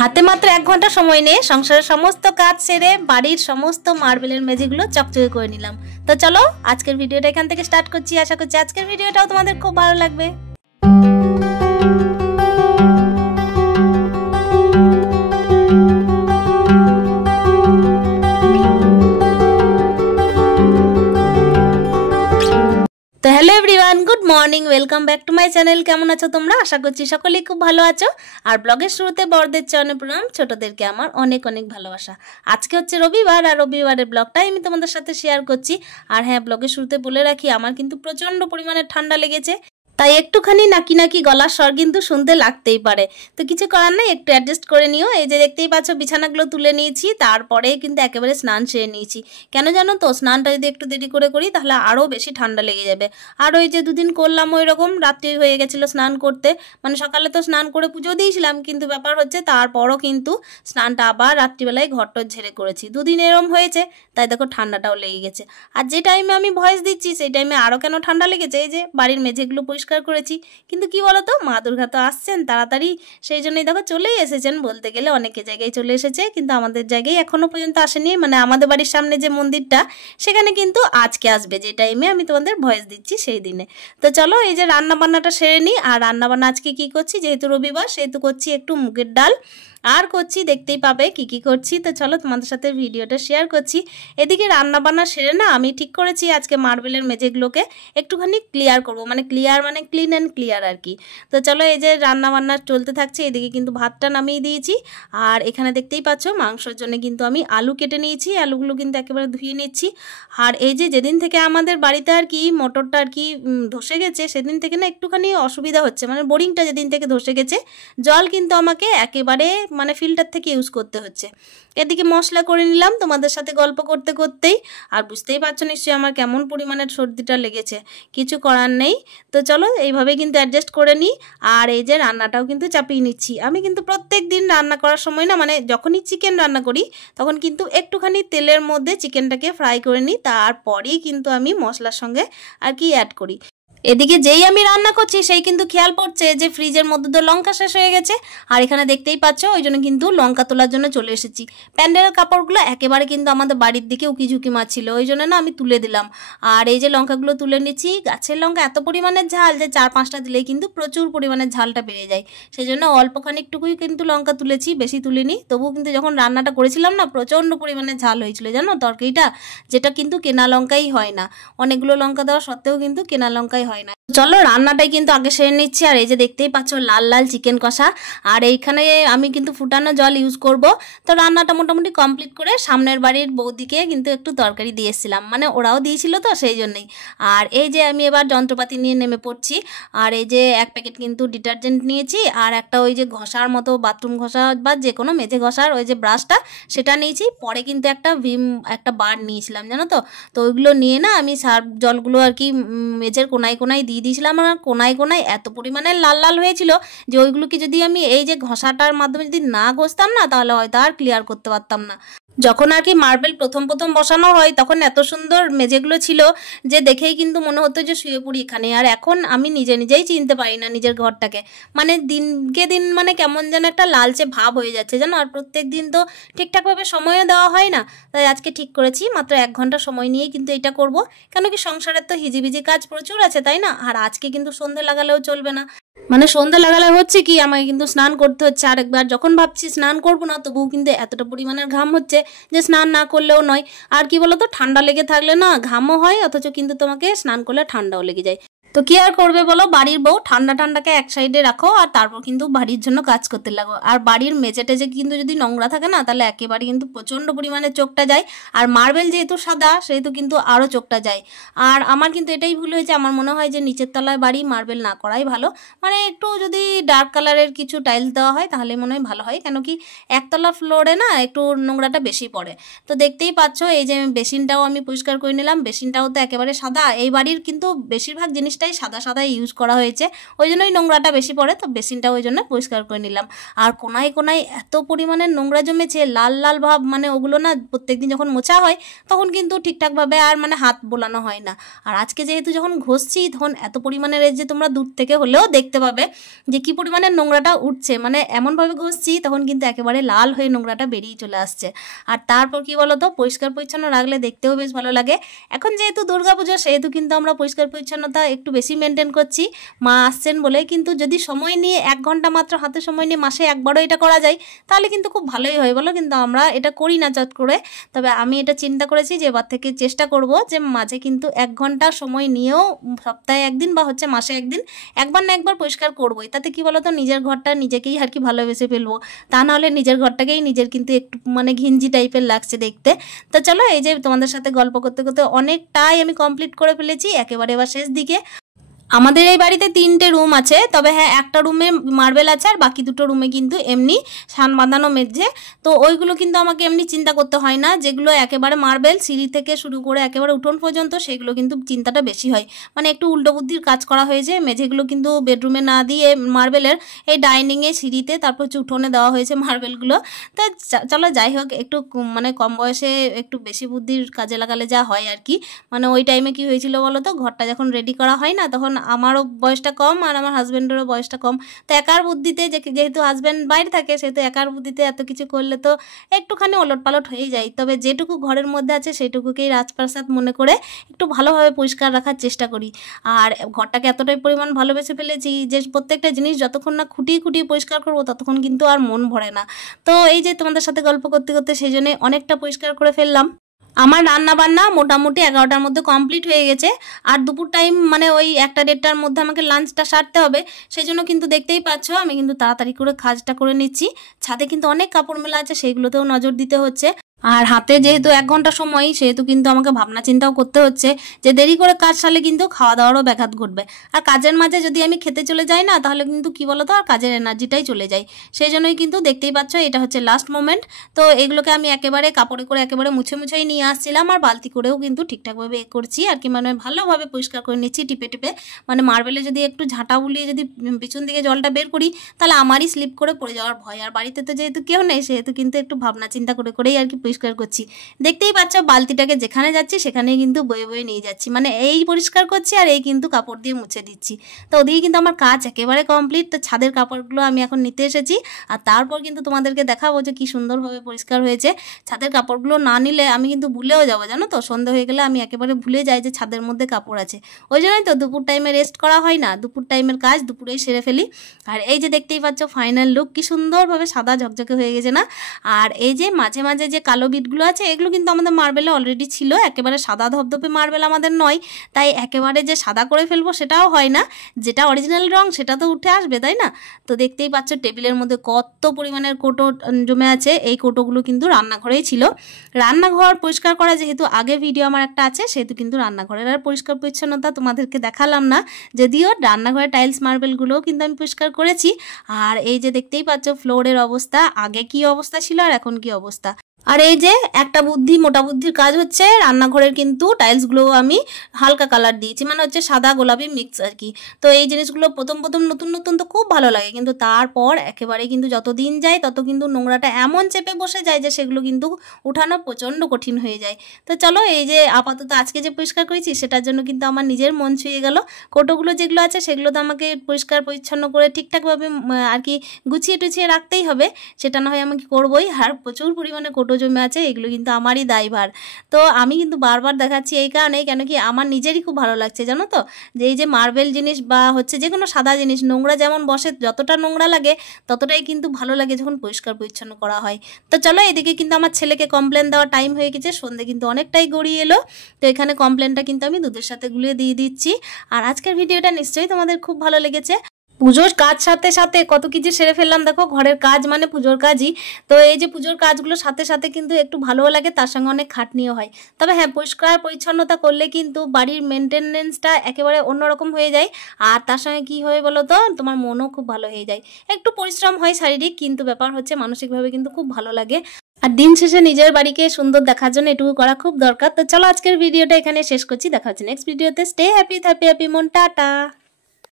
হাতে মাত্র 1 ঘন্টা সময় নিয়ে সংসারের সমস্ত কাজ সেরে বাড়ির সমস্ত মার্বেলের মেঝেগুলো চকচকে করে নিলাম। তো চলো আজকের ভিডিওটা এখান থেকে স্টার্ট করছি। আশা করছি আজকের ভিডিওটাও তোমাদের খুব ভালো লাগবে। তো hello everyone, good morning, welcome back to my channel. কেমন আছো তোমরা? আশা করছি সকলেই খুব ভালো আছো। আর ব্লগের শুরুতে বড়দের চরণে প্রণাম, ছোটদেরকে আমার অনেক অনেক ভালোবাসা। আজকে হচ্ছে রবিবার, আর রবিবারের ব্লগটাই আমি তোমাদের সাথে শেয়ার করছি। আর হ্যাঁ, ব্লগের শুরুতে বলে রাখি আমার কিন্তু প্রচণ্ড পরিমাণে ঠান্ডা লেগেছে, তাই একটুখানি নাকি নাকি গলার স্বর কিন্তু শুনতে লাগতেই পারে। তো কিছু করার নেই, একটু অ্যাডজাস্ট করে নিও। এই যে দেখতেই পাচ্ছ বিছানাগুলো তুলে নিয়েছি, তারপরে কিন্তু একেবারে স্নান সেরে নিয়েছি। কেন জানো তো, স্নানটা যদি একটু দেরি করে করি তাহলে আরও বেশি ঠান্ডা লেগে যাবে। আর ওই যে দুদিন করলাম ওই রকম রাত্রি হয়ে গেছিলো স্নান করতে, মানে সকালে তো স্নান করে পুজো দিয়েছিলাম, কিন্তু ব্যাপার হচ্ছে তারপরও কিন্তু স্নানটা আবার রাত্রিবেলায় ঘরটর ঝেড়ে করেছি। দুদিন এরম হয়েছে, তাই দেখো ঠান্ডাটাও লেগে গেছে। আর যে টাইমে আমি ভয়েস দিচ্ছি সেই টাইমে আরও কেন ঠান্ডা লেগেছে, এই যে বাড়ির মেঝেগুলো পরিষ্কার করেছি। কিন্তু কি বলতো, মা দুর্গা তো আসছেন তাড়াতাড়ি, সেই জন্যই দেখো চলেই এসেছেন। বলতে গেলে অনেকে জায়গায় চলে এসেছে, কিন্তু আমাদের জায়গায় এখনো পর্যন্ত আসেনি। মানে আমাদের বাড়ির সামনে যে মন্দিরটা, সেখানে কিন্তু আজকে আসবে, যে টাইমে আমি তোমাদের ভয়েস দিচ্ছি সেই দিনে। তো চলো এই যে রান্না বান্নাটা সেরে নিই। আর রান্না বান্না আজকে কি করছি, যেহেতু রবিবার সেহেতু করছি একটু মুগের ডাল, আর করছি দেখতেই পাবে কি কি করছি। তো চলো তোমাদের সাথে ভিডিওটা শেয়ার করছি। এদিকে রান্না বান্না সেরে না আমি ঠিক করেছি আজকে মার্বেলের মেঝেগুলোকে একটুখানি ক্লিয়ার করব, মানে ক্লিয়ার মানে ক্লিন অ্যান্ড ক্লিয়ার আর কি। তো চলো এই যে রান্না বান্না চলতে থাকছে। এদিকে কিন্তু ভাতটা নামিয়ে দিয়েছি। আর এখানে দেখতেই পাচ্ছ মাংসের জন্য কিন্তু আমি আলু কেটে নিয়েছি, আলুগুলো কিন্তু একেবারে ধুয়ে নিচ্ছি। আর এই যে যেদিন থেকে আমাদের বাড়িতে আর কি মোটরটা আর কি ধসে গেছে, সেদিন থেকে না একটুখানি অসুবিধা হচ্ছে। মানে বোরিংটা যেদিন থেকে ধসে গেছে, জল কিন্তু আমাকে একেবারে মানে ফিল্টার থেকে ইউজ করতে হচ্ছে। এদিকে মশলা করে নিলাম তোমাদের সাথে গল্প করতে করতেই। আর বুঝতেই পারছো নিশ্চয়ই আমার কেমন পরিমাণের সর্দিটা লেগেছে, কিছু করার নেই। তো চলো এইভাবে কিন্তু অ্যাডজাস্ট করে নিই। আর এই যে রান্নাটাও কিন্তু চাপিয়ে নিচ্ছি। আমি কিন্তু প্রত্যেক দিন রান্না করার সময় না, মানে যখনই চিকেন রান্না করি তখন কিন্তু একটুখানি তেলের মধ্যে চিকেনটাকে ফ্রাই করে নিই, তারপরেই কিন্তু আমি মশলার সঙ্গে আর কি অ্যাড করি। এদিকে যেই আমি রান্না করছি সেই কিন্তু খেয়াল পড়ছে যে ফ্রিজের মধ্যে তো লঙ্কা শেষ হয়ে গেছে। আর এখানে দেখতেই পাচ্ছ ওই জন্য কিন্তু লঙ্কা তোলার জন্য চলে এসেছি। প্যান্ডেলের কাপড়গুলো একেবারে কিন্তু আমাদের বাড়ির দিকে উকি ঝুঁকি মারছিল, ওই জন্য না আমি তুলে দিলাম। আর এই যে লঙ্কাগুলো তুলে নিচ্ছি। গাছের লঙ্কা এত পরিমাণের ঝাল যে 4-5টা দিলেই কিন্তু প্রচুর পরিমাণের ঝালটা বেড়ে যায়, সেই জন্য অল্প খানিকটুকুই কিন্তু লঙ্কা তুলেছি, বেশি তুলিনি। তবুও কিন্তু যখন রান্নাটা করেছিলাম না প্রচণ্ড পরিমাণে ঝাল হয়েছিল জানো তরকারিটা, যেটা কিন্তু কেনা লঙ্কাই হয় না। অনেকগুলো লঙ্কা দেওয়া সত্ত্বেও কিন্তু কেনা লঙ্কাই হয় না। চলো রান্নাটাই কিন্তু আগে সেরে নিচ্ছি। আর এই যে দেখতেই পাচ্ছ লাল লাল চিকেন কষা, আর এইখানে আমি কিন্তু ফুটানো জল ইউজ করব। তো রান্নাটা মোটামুটি কমপ্লিট করে সামনের বাড়ির বৌদিকে কিন্তু একটু তরকারি দিয়ে এসেছিলাম, মানে ওরাও দিয়েছিল তো সেই জন্যই। আর এই যে আমি এবার যন্ত্রপাতি নিয়ে নেমে পড়ছি। আর এই যে 1 প্যাকেট কিন্তু ডিটারজেন্ট নিয়েছি, আর একটা ওই যে ঘষার মতো বাথরুম ঘষা বা যে কোনো মেঝে ঘষার ওই যে ব্রাশটা সেটা নিয়েছি। পরে কিন্তু একটা একটা বার নিয়েছিলাম জানো তো। তো ওইগুলো নিয়ে না আমি সার্ফ জলগুলো আর কি মেঝের কোনায় কোনায় দিয়ে দিয়েছিলাম। আর কোনায় কোনায় এত পরিমাণে লাল লাল হয়েছিল যে ওইগুলোকে যদি আমি এই যে ঘষাটার মাধ্যমে যদি না ঘষতাম না, তাহলে হয়তো আর ক্লিয়ার করতে পারতাম না। যখন আর কি মার্বেল প্রথম প্রথম বসানো হয় তখন এত সুন্দর মেঝেগুলো ছিল যে দেখেই কিন্তু মনে হতো যে শুয়ে পড়ি এখানে। আর এখন আমি নিজেই চিনতে পারি না নিজের ঘরটাকে, মানে দিনকে দিন মানে কেমন যেন একটা লালচে ভাব হয়ে যাচ্ছে জানো। আর প্রত্যেক দিন তো ঠিকঠাকভাবে সময়ও দেওয়া হয় না, তাই আজকে ঠিক করেছি মাত্র 1 ঘন্টা সময় নিয়েই কিন্তু এটা করব। কেন কি সংসারের তো হিজিবিজি কাজ প্রচুর আছে তাই না। আর আজকে কিন্তু সন্ধে লাগালেও চলবে না, মানে সন্ধ্যা লাগালে হচ্ছে কি আমাকে কিন্তু স্নান করতে হচ্ছে আরেকবার। যখন ভাবছি স্নান করবো না, তবুও কিন্তু এতটা পরিমাণের ঘাম হচ্ছে যে স্নান না করলেও নয়। আর কি বলতো, ঠান্ডা লেগে থাকলে না ঘামও হয়, অথচ কিন্তু তোমাকে স্নান করলে ঠান্ডাও লেগে যায়। তো কি আর করবে বলো, বাড়ির বউ ঠান্ডাকে এক সাইডে রাখো আর তারপর কিন্তু বাড়ির জন্য কাজ করতে লাগো। আর বাড়ির মেঝে টেজে কিন্তু যদি নোংরা থাকে না, তাহলে একেবারে কিন্তু প্রচণ্ড পরিমাণে চোখটা যায়। আর মার্বেল যেহেতু সাদা সেহেতু কিন্তু আরও চোখটা যায়। আর আমার কিন্তু এটাই ভুল হয়েছে, আমার মনে হয় যে নিচের তলায় বাড়ি মার্বেল না করাই ভালো। মানে একটু যদি ডার্ক কালারের কিছু টাইলস দেওয়া হয় তাহলে মনে হয় ভালো হয়। কেন কি একতলা ফ্লোরে না একটু নোংরাটা বেশি পড়ে। তো দেখতেই পাচ্ছ এই যে বেসিনটাও আমি পরিষ্কার করে নিলাম, বেসিনটাও তো একেবারে সাদা। এই বাড়ির কিন্তু বেশিরভাগ জিনিস জিনিসটাই সাদা সাদা ইউজ করা হয়েছে, ওই জন্যই নোংরাটা বেশি পড়ে। তো বেসিনটা ওই জন্য পরিষ্কার করে নিলাম। আর কোনায় কোনায় এত পরিমাণে নোংরা জমেছে, লাল লাল ভাব, মানে ওগুলো না প্রত্যেকদিন যখন মোছা হয় তখন কিন্তু ঠিকঠাকভাবে আর মানে হাত বোলানো হয় না। আর আজকে যেহেতু যখন ঘষছি তখন এত পরিমাণের, যে তোমরা দূর থেকে হলেও দেখতে পাবে যে কি পরিমাণে নোংরাটা উঠছে, মানে এমনভাবে ঘষছি তখন কিন্তু একেবারে লাল হয়ে নোংরাটা বেরিয়ে চলে আসছে। আর তারপর কি বলো তো, পরিষ্কার পরিচ্ছন্ন রাখলে দেখতেও বেশ ভালো লাগে। এখন যেহেতু দুর্গাপুজো সেহেতু কিন্তু আমরা পরিষ্কার পরিচ্ছন্নতা একটু বেশি মেনটেন করছি, মা আসছেন বলে। কিন্তু যদি সময় নিয়ে 1 ঘন্টা মাত্র হাতে সময় নিয়ে মাসে একবারও এটা করা যায় তাহলে কিন্তু খুব ভালোই হয় বলো। কিন্তু আমরা এটা করি না চট করে। তবে আমি এটা চিন্তা করেছি যে এবার থেকে চেষ্টা করব যে মাঝে কিন্তু 1 ঘন্টা সময় নিয়েও সপ্তাহে একদিন বা হচ্ছে মাসে একদিন একবার না একবার পরিষ্কার করবোই। তাতে কি বলো তো, নিজের ঘরটা নিজেকেই আর কি ভালোবেসে ফেলবো। তা নাহলে নিজের ঘরটাকেই নিজের কিন্তু একটু মানে ঘিঞ্জি টাইপের লাগছে দেখতে। তো চলো, এই যে তোমাদের সাথে গল্প করতে করতে অনেকটাই আমি কমপ্লিট করে ফেলেছি, একেবারে এবার শেষ দিকে। আমাদের এই বাড়িতে 3টে রুম আছে, তবে হ্যাঁ একটা রুমে মার্বেল আছে আর বাকি 2টো রুমে কিন্তু এমনি সান বাঁধানো মেঝে। তো ওইগুলো কিন্তু আমাকে এমনি চিন্তা করতে হয় না। যেগুলো একেবারে মার্বেল সিঁড়ি থেকে শুরু করে একেবারে উঠোন পর্যন্ত, সেগুলো কিন্তু চিন্তাটা বেশি হয়। মানে একটু উল্টো বুদ্ধির কাজ করা হয়েছে। মেঝেগুলো কিন্তু বেডরুমে না দিয়ে মার্বেলের এই ডাইনিংয়ে, সিঁড়িতে, তারপর হচ্ছে উঠোনে দেওয়া হয়েছে মার্বেলগুলো। তো চলো যাই হোক, একটু মানে কম বয়সে একটু বেশি বুদ্ধির কাজে লাগালে যা হয় আর কি। মানে ওই টাইমে কি হয়েছিল বলো তো, ঘরটা যখন রেডি করা হয় না তখন আমারও বয়সটা কম আর আমার হাজব্যান্ডেরও বয়সটা কম। তো একার বুদ্ধিতে, যেহেতু হাজব্যান্ড বাইরে থাকে সেহেতু একার বুদ্ধিতে এত কিছু করলে তো একটুখানি ওলটপালট হয়ে যায়। তবে যেটুকু ঘরের মধ্যে আছে সেটুকুকেই রাজপ্রাসাদ মনে করে একটু ভালোভাবে পরিষ্কার রাখার চেষ্টা করি। আর ঘরটাকে এতটাই পরিমাণ ভালোবেসে ফেলেছি যে প্রত্যেকটা জিনিস যতক্ষণ না খুঁটিয়ে খুঁটিয়ে পরিষ্কার করবো ততক্ষণ কিন্তু আর মন ভরে না। তো এই যে তোমাদের সাথে গল্প করতে করতে সেই জন্যে অনেকটা পরিষ্কার করে ফেললাম। আমার রান্না বান্না মোটামুটি 11টার মধ্যে কমপ্লিট হয়ে গেছে। আর দুপুর টাইম মানে ওই 1টা-1:30টার মধ্যে আমাকে লাঞ্চটা সারতে হবে। সেই জন্য কিন্তু দেখতেই পাচ্ছ আমি কিন্তু তাড়াতাড়ি করে কাজটা করে নিচ্ছি। ছাদে কিন্তু অনেক কাপড় মেলা আছে, সেইগুলোতেও নজর দিতে হচ্ছে। আর হাতে যেহেতু 1 ঘন্টা সময়, সেহেতু কিন্তু আমাকে ভাবনা চিন্তাও করতে হচ্ছে যে দেরি করে কাজ সারলে কিন্তু খাওয়া দাওয়ারও ব্যাঘাত ঘটবে। আর কাজের মাঝে যদি আমি খেতে চলে যাই না তাহলে কিন্তু কি বলতো, আর কাজের এনার্জিটাই চলে যায়। সেই জন্যই কিন্তু দেখতেই পাচ্ছ এটা হচ্ছে লাস্ট মোমেন্ট। তো এগুলোকে আমি একেবারে কাপড়ে করে একেবারে মুছে মুছেই নিয়ে আসছিলাম, আর বালতি করেও কিন্তু ঠিকঠাকভাবে করছি আর কি, মানে ভালোভাবে পরিষ্কার করে নিচ্ছি টিপে টিপে। মানে মার্বেলে যদি একটু ঝাঁটা বুলিয়ে যদি পিছন দিকে জলটা বের করি তাহলে আমারই স্লিপ করে পড়ে যাওয়ার ভয়। আর বাড়িতে তো যেহেতু কেউ নেই সেহেতু কিন্তু একটু ভাবনা চিন্তা করে করেই আর কি পরিষ্কার করছি। দেখতেই পাচ্ছ বালতিটাকে যেখানে যাচ্ছি সেখানেই কিন্তু বয়ে বয়ে নিয়ে যাচ্ছি, মানে এই পরিষ্কার করছি আর এই কিন্তু কাপড় দিয়ে মুছে দিচ্ছি। তো ওদিকে কিন্তু আমার কাজ একেবারে কমপ্লিট। তো ছাদের কাপড়গুলো আমি এখন নিতে এসেছি আর তারপর কিন্তু তোমাদেরকে দেখাবো যে কি সুন্দরভাবে পরিষ্কার হয়েছে। ছাদের কাপড়গুলো না নিলে আমি কিন্তু ভুলেও যাবো, জানো তো, সন্ধ্যা হয়ে গেলে আমি একেবারে ভুলে যাই যে ছাদের মধ্যে কাপড় আছে। ওই জন্যই তো দুপুর টাইমে রেস্ট করা হয় না, দুপুর টাইমের কাজ দুপুরেই সেরে ফেলি। আর এই যে দেখতেই পাচ্ছ ফাইনাল লুক কি সুন্দরভাবে সাদা ঝকঝকে হয়ে গেছে না। আর এই যে মাঝে মাঝে যে কালো বিটগুলো আছে এগুলো কিন্তু আমাদের মার্বেলে অলরেডি ছিল, একেবারে সাদা ধবধবে মার্বেল আমাদের নয়, তাই একেবারে যে সাদা করে ফেলবো সেটাও হয় না। যেটা অরিজিনাল রং সেটা তো উঠে আসবে, তাই না? তো দেখতেই পাচ্ছ টেবিলের মধ্যে কত পরিমাণের কোটো জমে আছে। এই কোটোগুলো কিন্তু রান্নাঘরেই ছিল। রান্নাঘর পরিষ্কার করা যেহেতু আগে ভিডিও আমার একটা আছে, সেহেতু কিন্তু রান্নাঘরের আর পরিষ্কার পরিচ্ছন্নতা তোমাদেরকে দেখালাম না, যদিও রান্নাঘরের টাইলস মার্বেলগুলোও কিন্তু আমি পরিষ্কার করেছি। আর এই যে দেখতেই পাচ্ছ ফ্লোরের অবস্থা, আগে কি অবস্থা ছিল আর এখন কি অবস্থা। আর এই যে একটা বুদ্ধি, মোটা বুদ্ধির কাজ হচ্ছে, রান্নাঘরের কিন্তু টাইলসগুলো আমি হালকা কালার দিয়েছি, মানে হচ্ছে সাদা গোলাপি মিক্স আর কি। তো এই জিনিসগুলো প্রথম প্রথম নতুন নতুন তো খুব ভালো লাগে, কিন্তু তারপর একেবারে কিন্তু যত দিন যায় তত কিন্তু নোংরাটা এমন চেপে বসে যায় যে সেগুলো কিন্তু উঠানো প্রচণ্ড কঠিন হয়ে যায়। তো চলো, এই যে আপাতত আজকে যে পরিষ্কার করেছি সেটার জন্য কিন্তু আমার নিজের মন ছুঁয়ে গেল। কোটোগুলো যেগুলো আছে সেগুলো তো আমাকে পরিষ্কার পরিচ্ছন্ন করে ঠিকঠাকভাবে আর কি গুছিয়ে টুছিয়ে রাখতেই হবে, সেটা না হয় আমাকে করবোই। আর প্রচুর পরিমাণে কোটো জমে আছে, এগুলো কিন্তু আমারই দায়ভার। তো আমি কিন্তু বারবার দেখাচ্ছি এই কারণেই, কেন কি আমার নিজেরই খুব ভালো লাগছে, জানো তো, যে এই যে মার্বেল জিনিস বা হচ্ছে যে কোনো সাদা জিনিস নোংরা যেমন বসে, যতটা নোংরা লাগে ততটাই কিন্তু ভালো লাগে যখন পরিষ্কার পরিচ্ছন্ন করা হয়। তো চলো, এদিকে কিন্তু আমার ছেলেকে কমপ্লেন দেওয়ার টাইম হয়ে গেছে, সন্ধ্যে কিন্তু অনেকটাই গড়িয়ে এলো। তো এখানে কমপ্লেনটা কিন্তু আমি দুধের সাথে গুলিয়ে দিয়ে দিচ্ছি। আর আজকের ভিডিওটা নিশ্চয়ই তোমাদের খুব ভালো লেগেছে। পুজোর কাজ সাথে সাথে কত কিছু সেরে ফেললাম, দেখো ঘরের কাজ মানে পুজোর কাজই। তো এই যে পুজোর কাজগুলোর সাথে সাথে কিন্তু একটু ভালোও লাগে, তার সঙ্গে অনেক খাটনিও হয়। তবে হ্যাঁ, পরিষ্কার পরিচ্ছন্নতা করলে কিন্তু বাড়ির মেনটেনেন্সটা একেবারে অন্যরকম হয়ে যায়। আর তার সঙ্গে কী হয় বলো তো, তোমার মনও খুব ভালো হয়ে যায়। একটু পরিশ্রম হয় শারীরিক, কিন্তু ব্যাপার হচ্ছে মানসিকভাবে কিন্তু খুব ভালো লাগে। আর দিন শেষে নিজের বাড়িকে সুন্দর দেখার জন্য এটুকু করা খুব দরকার। তো চলো আজকের ভিডিওটা এখানে শেষ করছি, দেখা হচ্ছে নেক্সট ভিডিওতে। স্টে হ্যাপি, হ্যাপি হ্যাপি মন, টাটা।